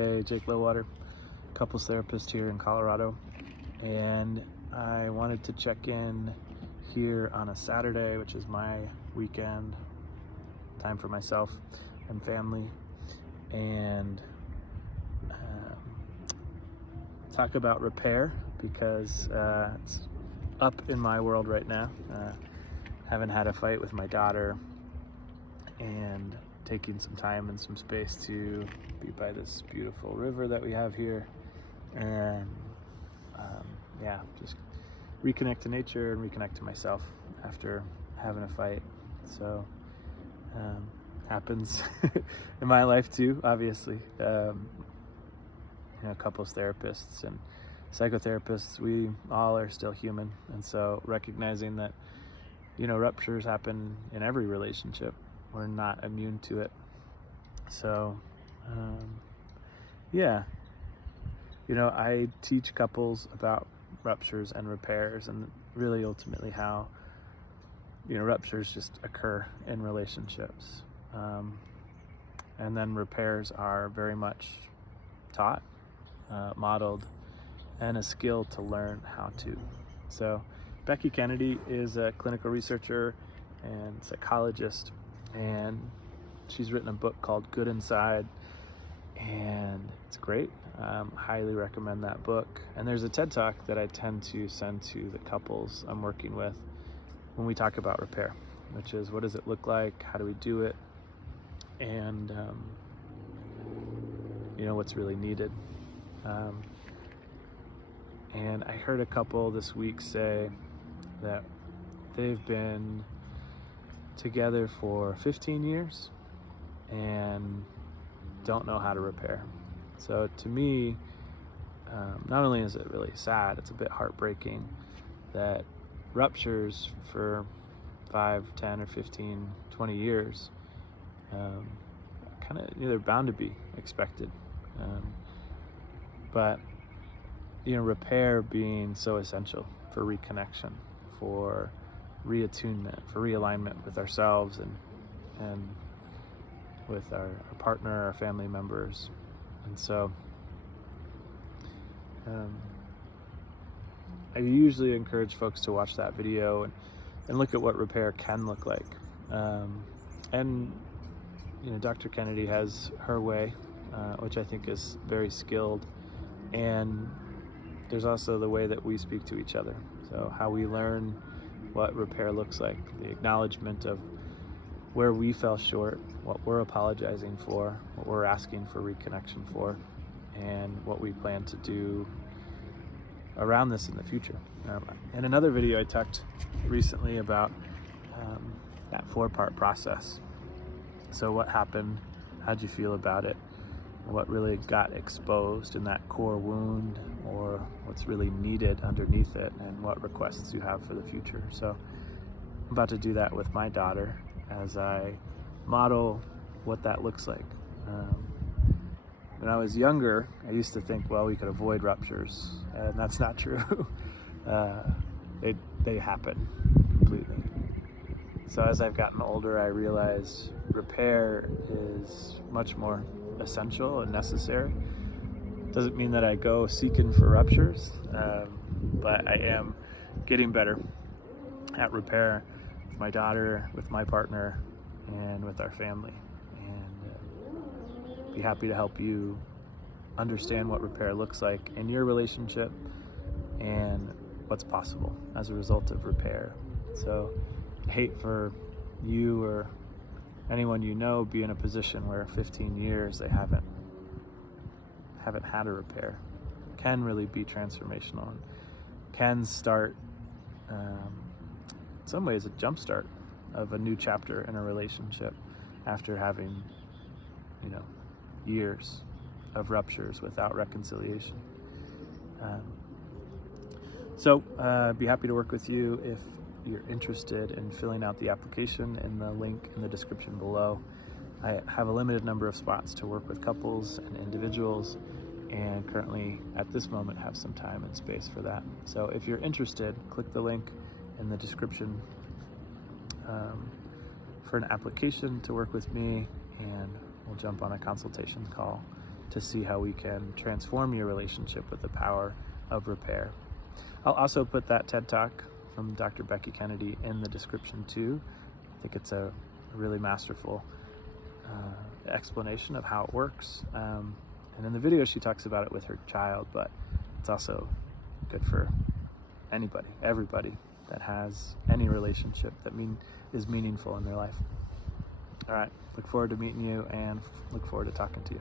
Hey, Jake Lowwater, couples therapist here in Colorado, and I wanted to check in here on a Saturday, which is my weekend, time for myself and family, and talk about repair because it's up in my world right now. Haven't had a fight with my daughter, and taking some time and some space to be by this beautiful river that we have here, and just reconnect to nature and reconnect to myself after having a fight. So happens in my life too, obviously. Couples therapists and psychotherapists, we all are still human, and so recognizing that ruptures happen in every relationship. We're not immune to it. So, I teach couples about ruptures and repairs, and really ultimately how, ruptures just occur in relationships. And then repairs are very much taught, modeled, and a skill to learn how to. So, Becky is a clinical researcher and psychologist, and she's written a book called Good Inside, and it's great. Highly recommend that book. And there's a TED Talk that I tend to send to the couples I'm working with when we talk about repair, which is, what does it look like? How do we do it? And what's really needed. And I heard a couple this week say that they've been together for 15 years and don't know how to repair. So to me, not only is it really sad, it's a bit heartbreaking that ruptures for 5, 10, or 15, 20 years they're bound to be expected. But repair being so essential for reconnection, for reattunement, for realignment with ourselves and with our partner, our family members. And so I usually encourage folks to watch that video and look at what repair can look like. And Dr. Kennedy has her way, which I think is very skilled. And there's also the way that we speak to each other. So how we learn what repair looks like, the acknowledgement of where we fell short, what we're apologizing for, what we're asking for reconnection for, and what we plan to do around this in the future. In another video I talked recently about that 4-part process. So what happened, how'd you feel about it, what really got exposed in that core wound, or what's really needed underneath it, and what requests you have for the future. So I'm about to do that with my daughter as I model what that looks like. When I was younger, I used to think, well, we could avoid ruptures, and that's not true. They happen completely. So as I've gotten older, I realized repair is much more essential and necessary. Doesn't mean that I go seeking for ruptures, but I am getting better at repair with my daughter, with my partner, and with our family. And be happy to help you understand what repair looks like in your relationship and what's possible as a result of repair. So I hate for you or anyone be in a position where 15 years they haven't had a repair. Can really be transformational and can start in some ways a jump start of a new chapter in a relationship after having years of ruptures without reconciliation. So be happy to work with you if you're interested in filling out the application in the link in the description below. I have a limited number of spots to work with couples and individuals, and currently at this moment have some time and space for that. So if you're interested, click the link in the description for an application to work with me, and we'll jump on a consultation call to see how we can transform your relationship with the power of repair. I'll also put that TED Talk from Dr. Becky Kennedy in the description too. I think it's a really masterful explanation of how it works. And in the video she talks about it with her child, but it's also good for anybody, everybody that has any relationship that is meaningful in their life. All right, look forward to meeting you and look forward to talking to you.